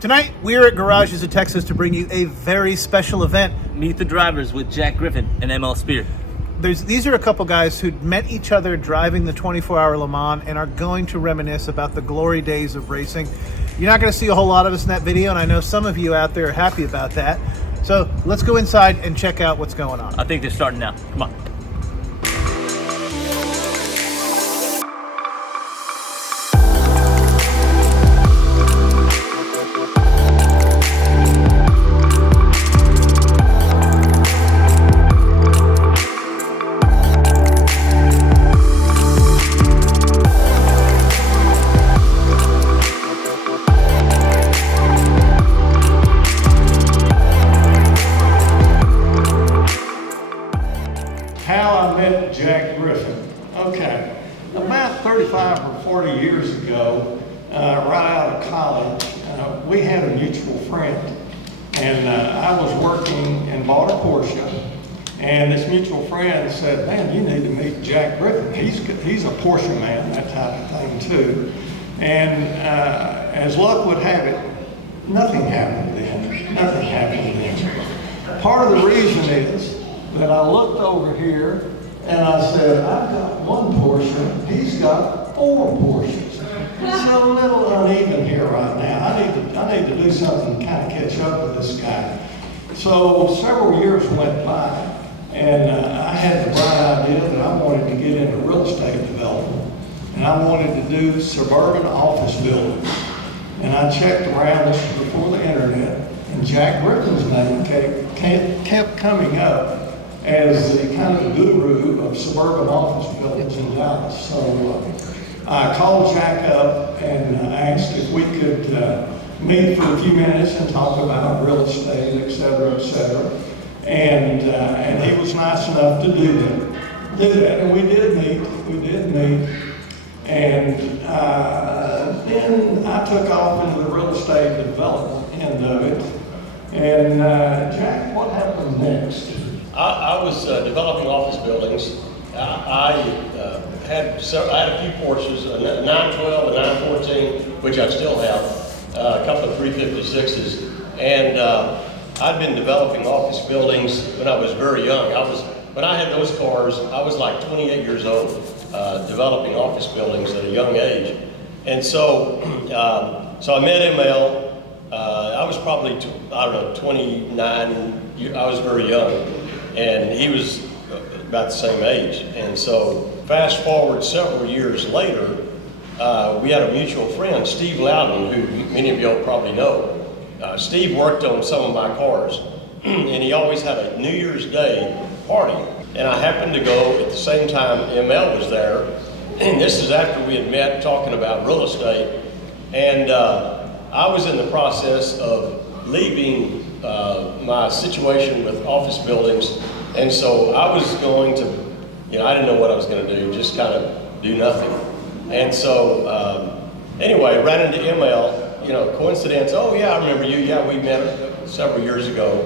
Tonight, we're at Garages of Texas to bring you a very special event. Meet the drivers with Jack Griffin and M.L.Speer. These are a couple guys who'd met each other driving the 24-hour Le Mans and are going to reminisce about the glory days of racing. You're not going to see a whole lot of us in that video, and I know some of you out there are happy about that. So let's go inside and check out what's going on. I think they're starting now. Come on. How I met Jack Griffin. Okay, about 35 or 40 years ago, right out of college, we had a mutual friend, and I was working and bought a Porsche, and this mutual friend said, "Man, you need to meet Jack Griffin. He's a Porsche man," that type of thing too. And as luck would have it, nothing happened then. Nothing happened then. Part of the reason is that I looked over here and I said, "I've got one Porsche, he's got 4 Porsches. It's a little uneven here right now. I need to do something to kind of catch up with this guy." So several years went by, and I had the bright idea that I wanted to get into real estate development, and I wanted to do suburban office buildings. And I checked around, this was before the internet, and Jack Griffin's name kept coming up as the kind of guru of suburban office buildings in Dallas. So I called Jack up and asked if we could meet for a few minutes and talk about real estate, et cetera, et cetera. And he was nice enough to do that. And we did meet. And then I took off into the real estate development end of it. And Jack, what happened next? I was developing office buildings. I had a few Porsches, a 912, a 914, which I still have, a couple of 356s, and I'd been developing office buildings when I was very young. When I had those cars, I was like 28 years old, developing office buildings at a young age, and so I met M.L. I was probably 29. I was very young. And he was about the same age. And so fast forward several years later, we had a mutual friend, Steve Loudon, who many of y'all probably know. Steve worked on some of my cars, and he always had a New Year's Day party. And I happened to go at the same time M.L. was there. And this is after we had met talking about real estate. And I was in the process of leaving my situation with office buildings, and so I was going to, I didn't know what I was going to do, just kind of do nothing. And so anyway, ran into M.L., coincidence, "Oh yeah, I remember you, yeah, we met several years ago."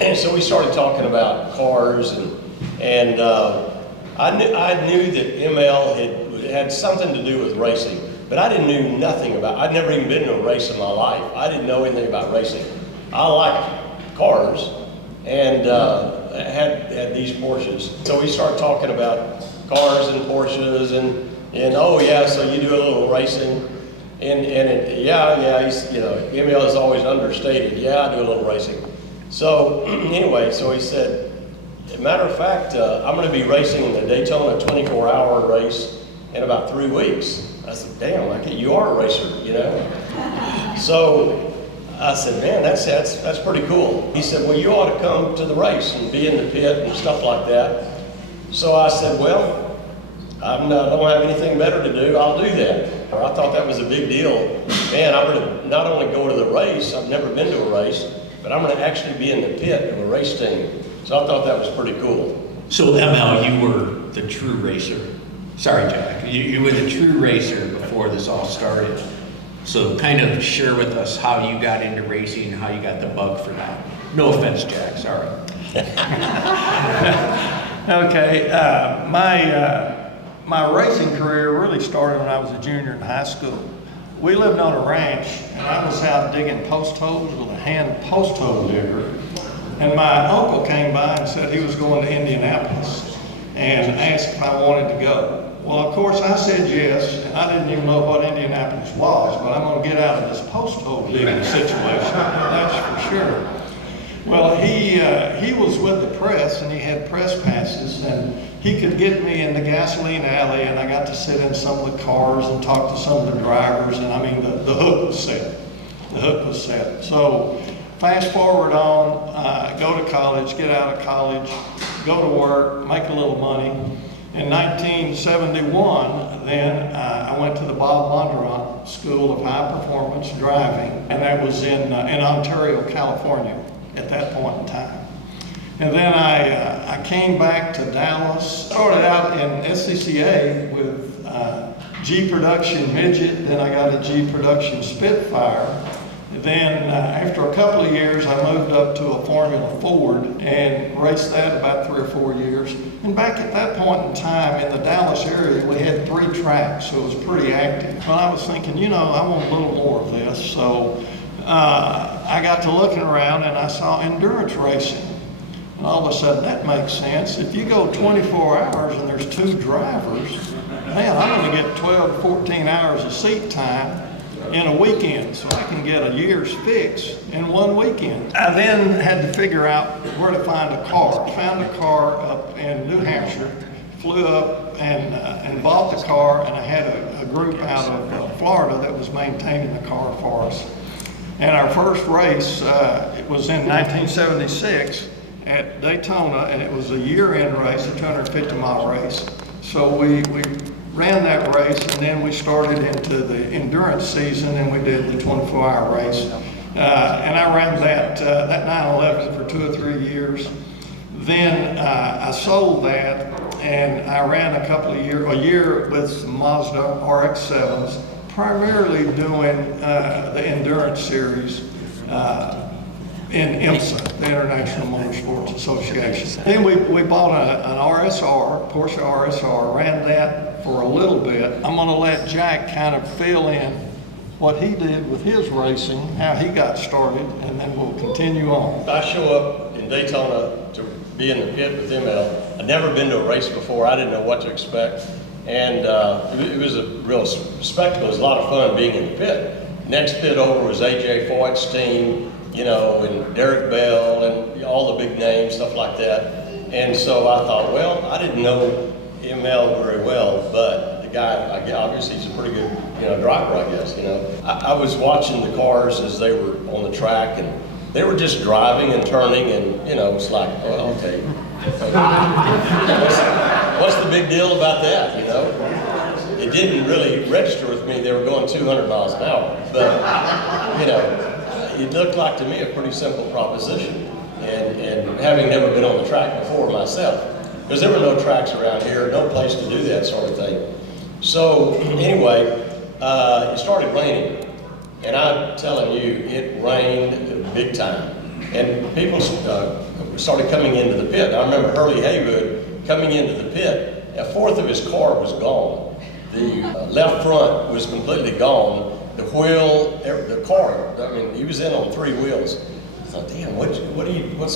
And so we started talking about cars, and I knew that M.L. had something to do with racing, but I knew nothing about, I'd never even been to a race in my life. I didn't know anything about racing. I liked cars, and had these Porsches. So we started talking about cars and Porsches, and oh yeah, so you do a little racing, and he's, M.L. is always understated. Yeah, I do a little racing. So anyway, so he said, matter of fact, I'm going to be racing in the Daytona 24-hour race in about 3 weeks. I said, damn, you are a racer, So I said, man, that's pretty cool. He said, well, you ought to come to the race and be in the pit and stuff like that. So I said, well, I don't have anything better to do, I'll do that. I thought that was a big deal. Man, I'm going to not only go to the race, I've never been to a race, but I'm going to actually be in the pit of a race team. So I thought that was pretty cool. So M.L., you were the true racer. Sorry, Jack. You were the true racer before this all started. So kind of share with us how you got into racing and how you got the bug for that. No offense, Jack, sorry. Okay, my racing career really started when I was a junior in high school. we lived on a ranch, and I was out digging post holes with a hand post hole digger. And my uncle came by and said he was going to Indianapolis and asked if I wanted to go. Well, of course, I said yes, and I didn't even know what Indianapolis was, but I'm going to get out of this post hole digging situation, that's for sure. Well, he was with the press, and he had press passes, and he could get me in the gasoline alley, and I got to sit in some of the cars and talk to some of the drivers, and I mean, the hook was set. The hook was set. So fast forward on, go to college, get out of college, go to work, make a little money. In 1971, then I went to the Bob Bondurant School of High Performance Driving, and that was in Ontario, California at that point in time. And then I came back to Dallas, started out in SCCA with G Production Midget, then I got a G Production Spitfire. Then after a couple of years, I moved up to a Formula Ford and raced that about 3 or 4 years. And back at that point in time in the Dallas area, we had 3 tracks, so it was pretty active. But I was thinking, you know, I want a little more of this. So I got to looking around and I saw endurance racing. And all of a sudden, that makes sense. If you go 24 hours and there's 2 drivers, man, I'm going to get 12 to 14 hours of seat time in a weekend, so I can get a year's fix in 1 weekend. I then had to figure out where to find a car. Found a car up in New Hampshire, flew up and bought the car, and I had a group out of Florida that was maintaining the car for us. And our first race, it was in 1976 at Daytona, and it was a year-end race, a 250-mile race. So we ran that race, and then we started into the endurance season, and we did the 24-hour race. And I ran that 911 for 2 or 3 years. Then I sold that, and I ran a year with some Mazda RX-7s, primarily doing the endurance series in IMSA, the International Motorsports Association. Then we bought an RSR, Porsche RSR, ran that for a little bit. I'm gonna let Jack kind of fill in what he did with his racing, how he got started, and then we'll continue on. I show up in Daytona to be in the pit with M.L. I'd never been to a race before. I didn't know what to expect. And it was a real spectacle. It was a lot of fun being in the pit. Next pit over was A.J. Foyt's team, you know, and Derek Bell and all the big names, stuff like that. And so I thought, well, I didn't know M.L. very well, but the guy, obviously he's a pretty good, you know, driver, I guess, you know. I was watching the cars as they were on the track, and they were just driving and turning, and, you know, it's like, well, okay. What's the big deal about that, you know? It didn't really register with me. They were going 200 miles an hour, but, you know, it looked like to me a pretty simple proposition. And having never been on the track before myself, because there were no tracks around here, no place to do that sort of thing. So anyway, it started raining, and I'm telling you, it rained big time. And people started coming into the pit. I remember Hurley Haywood coming into the pit. A fourth of his car was gone. The left front was completely gone. The wheel, the car, I mean, he was in on 3 wheels. I thought, damn, what's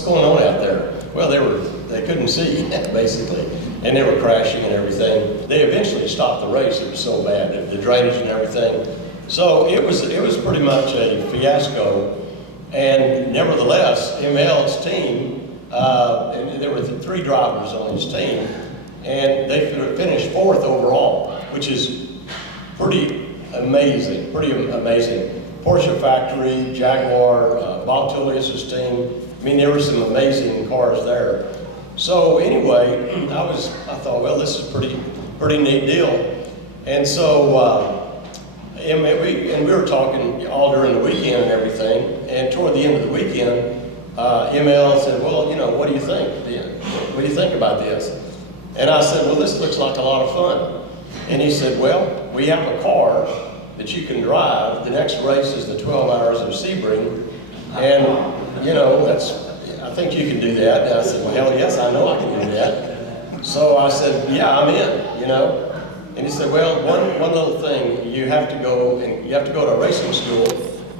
going on out there? Well, they couldn't see, basically, and they were crashing and everything. They eventually stopped the race. It was so bad, the drainage and everything. So it was pretty much a fiasco. And nevertheless, M.L.'s team, and there were 3 drivers on his team, and they finished 4th overall, which is pretty amazing, Porsche Factory, Jaguar, Bob Tullius's team. I mean, there were some amazing cars there. So anyway, I thought, well, this is pretty neat deal. And so, we were talking all during the weekend and everything, and toward the end of the weekend, M.L. said, well, you know, what do you think? What do you think about this? And I said, well, this looks like a lot of fun. And he said, well, we have a car that you can drive. The next race is the 12 hours of Sebring, and, you know, I think you can do that. And I said, well, hell yes, I know I can do that. So I said, yeah, I'm in, you know. And he said, well, one little thing, you have to go to a racing school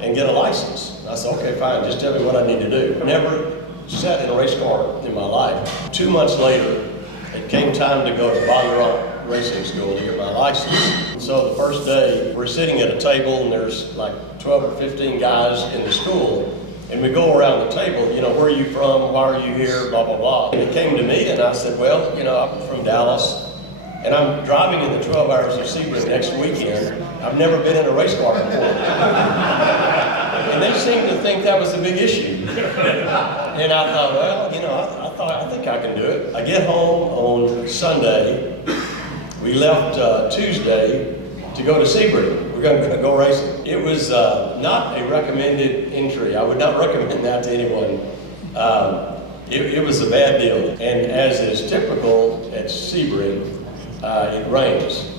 and get a license. I said, okay, fine, just tell me what I need to do. Never sat in a race car in my life. 2 months later, it came time to go to Bondurant Racing School to get my license. So the first day, we're sitting at a table and there's like 12 or 15 guys in the school. And we go around the table, you know, where are you from? Why are you here? Blah, blah, blah. And it came to me and I said, well, you know, I'm from Dallas. And I'm driving in the 12 hours of Sebring next weekend. I've never been in a race car before. And they seemed to think that was a big issue. And I thought, well, you know, I think I can do it. I get home on Sunday. We left Tuesday to go to Sebring. We're going to go racing. It was not a recommended entry. I would not recommend that to anyone. It was a bad deal. And as is typical at Sebring, it rains.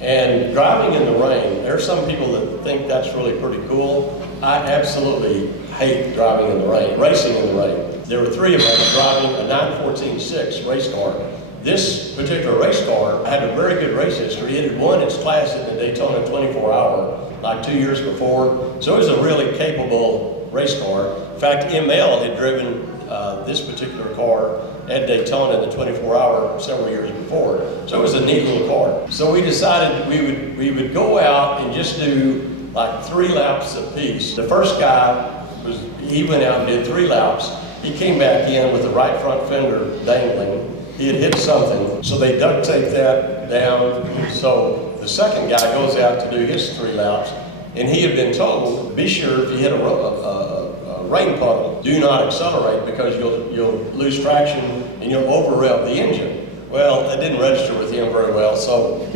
And driving in the rain, there are some people that think that's really pretty cool. I absolutely hate driving in the rain, racing in the rain. There were 3 of us driving a 914-6 race car. This particular race car had a very good race history. It had won its class in the Daytona 24-hour like 2 years before. So it was a really capable race car. In fact, M.L. had driven this particular car at Daytona in the 24-hour several years before. So it was a neat little car. So we decided we would go out and just do like 3 laps apiece. The first guy, he went out and did 3 laps. He came back in with the right front fender dangling. He had hit something, so they duct taped that down. So the second guy goes out to do his 3 laps, and he had been told, be sure if you hit a rain puddle, do not accelerate because you'll lose traction and you'll over-rev the engine. Well, that didn't register with him very well, so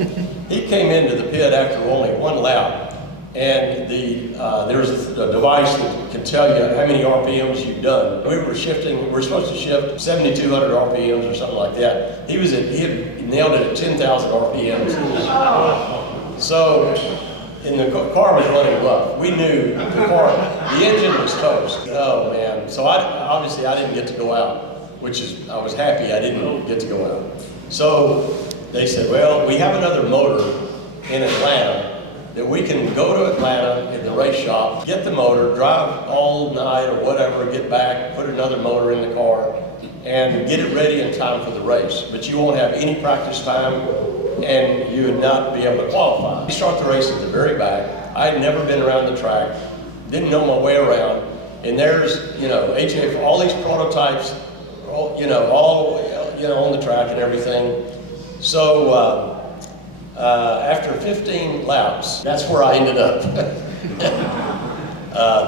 he came into the pit after only 1 lap, and there's a device that can tell you how many RPMs you've done. We were supposed to shift 7,200 RPMs or something like that. He had nailed it at 10,000 RPMs. So, and the car was running rough. We knew the engine was toast. Oh man, so obviously I didn't get to go out, I was happy I didn't get to go out. So they said, well, we have another motor in Atlanta that we can go to Atlanta in the race shop, get the motor, drive all night or whatever, get back, put another motor in the car, and get it ready in time for the race. But you won't have any practice time, and you would not be able to qualify. We start the race at the very back. I had never been around the track, didn't know my way around, and there's, you know, HF, all these prototypes, all on the track and everything. So after 15 laps, that's where I ended up.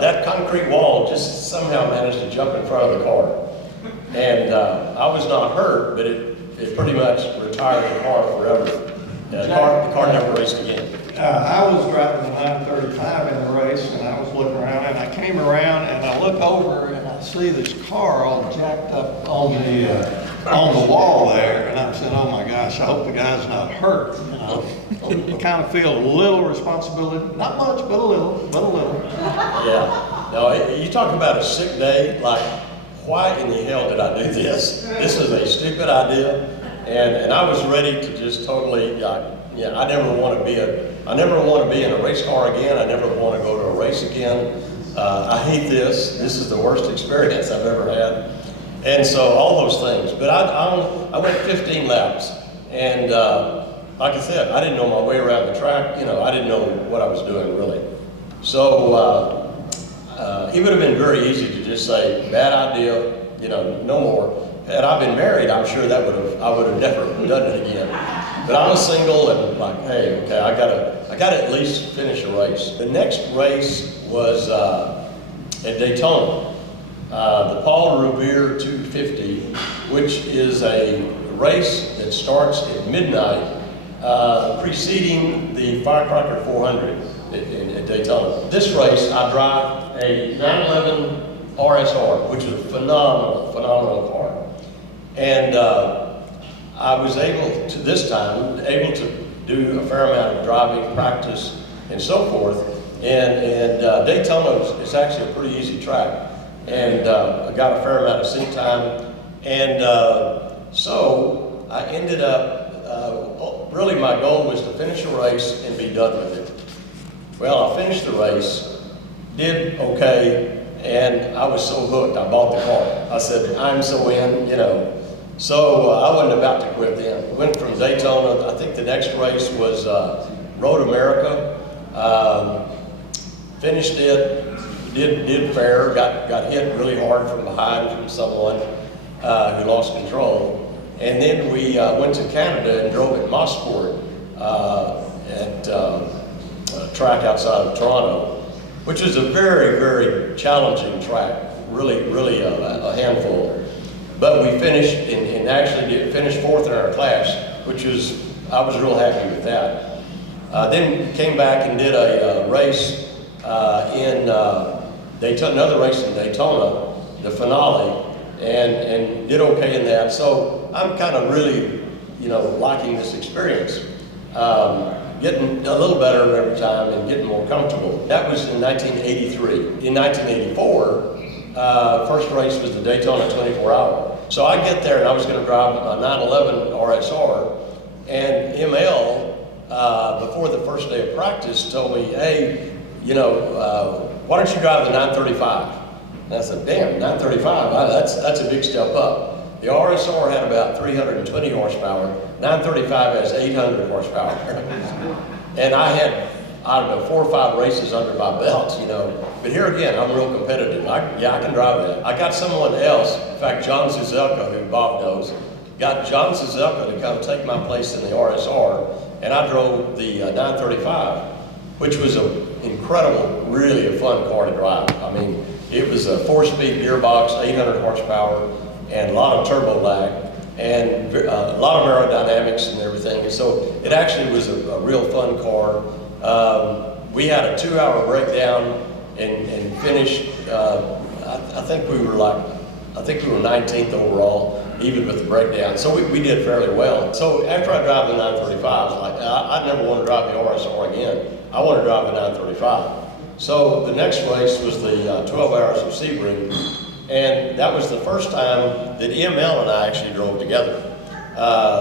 That concrete wall just somehow managed to jump in front of the car. And I was not hurt, but it pretty much retired the car forever. The car never raced again. I was driving the 935 in the race, and I was looking around, and I came around, and I look over, and I see this car all jacked up on the wall there, and I'm saying, oh my gosh, I hope the guy's not hurt. You know, you kind of feel a little responsibility, not much, but a little. Yeah. No, you talk about a sick day, like, why in the hell did I do this? This is a stupid idea, and I was ready to just totally, I never want to be in a race car again. I never want to go to a race again. I hate this. This is the worst experience I've ever had. And so all those things. But I went 15 laps, and like I said, I didn't know my way around the track. You know, I didn't know what I was doing really. So it would have been very easy to just say, bad idea, you know, no more. Had I been married, I'm sure I would have never done it again. But I was single and like, hey, okay, I gotta at least finish a race. The next race was at Daytona, the Paul Revere 250, which is a race that starts at midnight, preceding the Firecracker 400 at Daytona. This race, I drive a 911 RSR, which is a phenomenal car. And I was able to do a fair amount of driving practice and so forth. And Daytona is actually a pretty easy track. And I got a fair amount of seat time. And so I ended up really my goal was to finish a race and be done with it. Well, I finished the race, did okay, and I was so hooked, I bought the car. I said, I'm so in, you know. So I wasn't about to quit then. Went from Daytona, I think the next race was Road America. Finished it, did fair, got hit really hard from behind from someone who lost control. And then we went to Canada and drove at M.L.Speer at a track outside of Toronto, which is a very, very challenging track, really a handful. But we finished and actually did finish fourth in our class, which was, I was real happy with that. Then came back and did a race in Daytona, another race in Daytona, the finale, and did okay in that. So I'm kind of really, you know, liking this experience. Getting a little better every time and getting more comfortable. That was in 1983. In 1984, first race was the Daytona 24-hour. So I get there and I was going to drive a 911 RSR, and M.L. Before the first day of practice told me, hey, you know, why don't you drive the 935? And I said, damn, 935, that's a big step up. The RSR had about 320 horsepower, 935 has 800 horsepower. And I had, I don't know, 4 or 5 races under my belt, you know. But here again, I'm real competitive. I can drive that. I got someone else, in fact, John Zuzelka, who Bob knows, got John Zuzelka to come take my place in the RSR, and I drove the 935, which was an incredible, really a fun car to drive. I mean, it was a 4-speed gearbox, 800 horsepower, and a lot of turbo lag, and a lot of aerodynamics and everything. And so it actually was a real fun car. We had a 2-hour breakdown and finished, I think we were 19th overall, even with the breakdown. So we did fairly well. So after I drive the 935, I was like, I never want to drive the RSR again. I want to drive the 935. So the next race was the 12 Hours of Sebring, and that was the first time that M.L. and I actually drove together.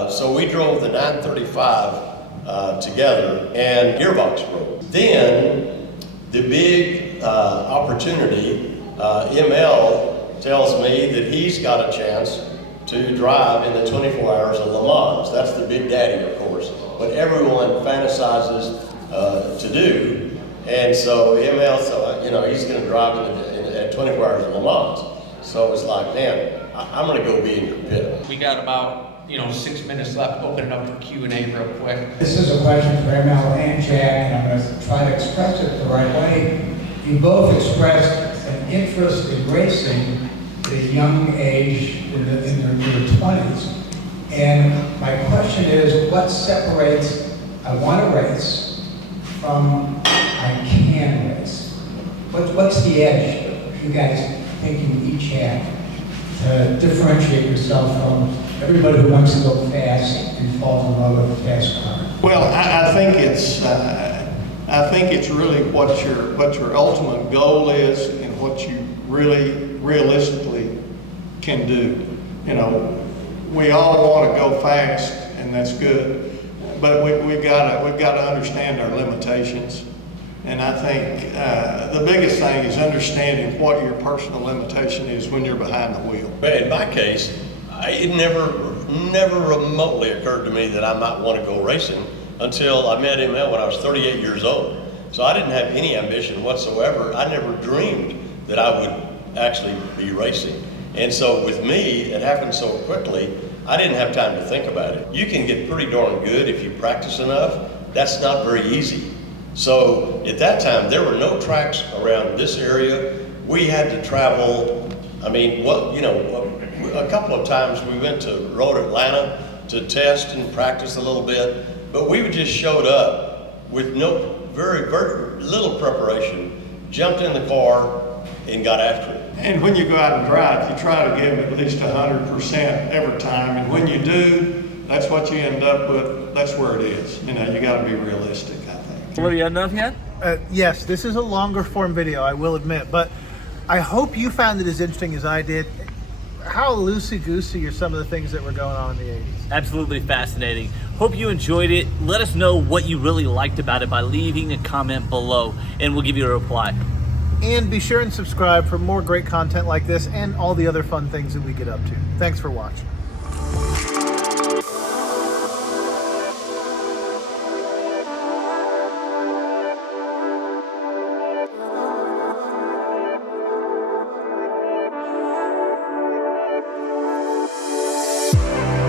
So we drove the 935 together, and gearbox broke. Then the big opportunity, M.L. tells me that he's got a chance to drive in the 24 Hours of Le Mans. That's the big daddy, of course, what everyone fantasizes to do. And so M.L. So, you know, he's going to drive at 24 Hours of Le Mans. So it's like, man, I'm going to go be in your pit. We got about, 6 minutes left. Open it up for Q&A real quick. This is a question for M.L. and Jack, and I'm going to try to express it the right way. You both expressed an interest in racing at a young age, in their 20s. And my question is, what separates I want to race from I can race? What's the edge you guys thinking you each have to differentiate yourself from everybody who wants to go fast and falls in love with a fast car? Well, I think it's really what your ultimate goal is and what you really realistically can do. You know, we all want to go fast, and that's good, but we've got to understand our limitations. And I think the biggest thing is understanding what your personal limitation is when you're behind the wheel. In my case, it never remotely occurred to me that I might want to go racing until I met M.L. when I was 38 years old. So I didn't have any ambition whatsoever. I never dreamed that I would actually be racing. And so with me, it happened so quickly, I didn't have time to think about it. You can get pretty darn good if you practice enough. That's not very easy. So at that time, there were no tracks around this area. We had to travel, a couple of times we went to Road Atlanta to test and practice a little bit, but we just showed up with very little preparation, jumped in the car and got after it. And when you go out and drive, you try to give at least 100% every time. And when you do, that's what you end up with. That's where it is. You got to be realistic, I think. What, do you have enough yet? Yes, this is a longer form video, I will admit, but I hope you found it as interesting as I did. How loosey-goosey are some of the things that were going on in the 80s? Absolutely fascinating. Hope you enjoyed it. Let us know what you really liked about it by leaving a comment below, and we'll give you a reply. And be sure and subscribe for more great content like this and all the other fun things that we get up to. Thanks for watching.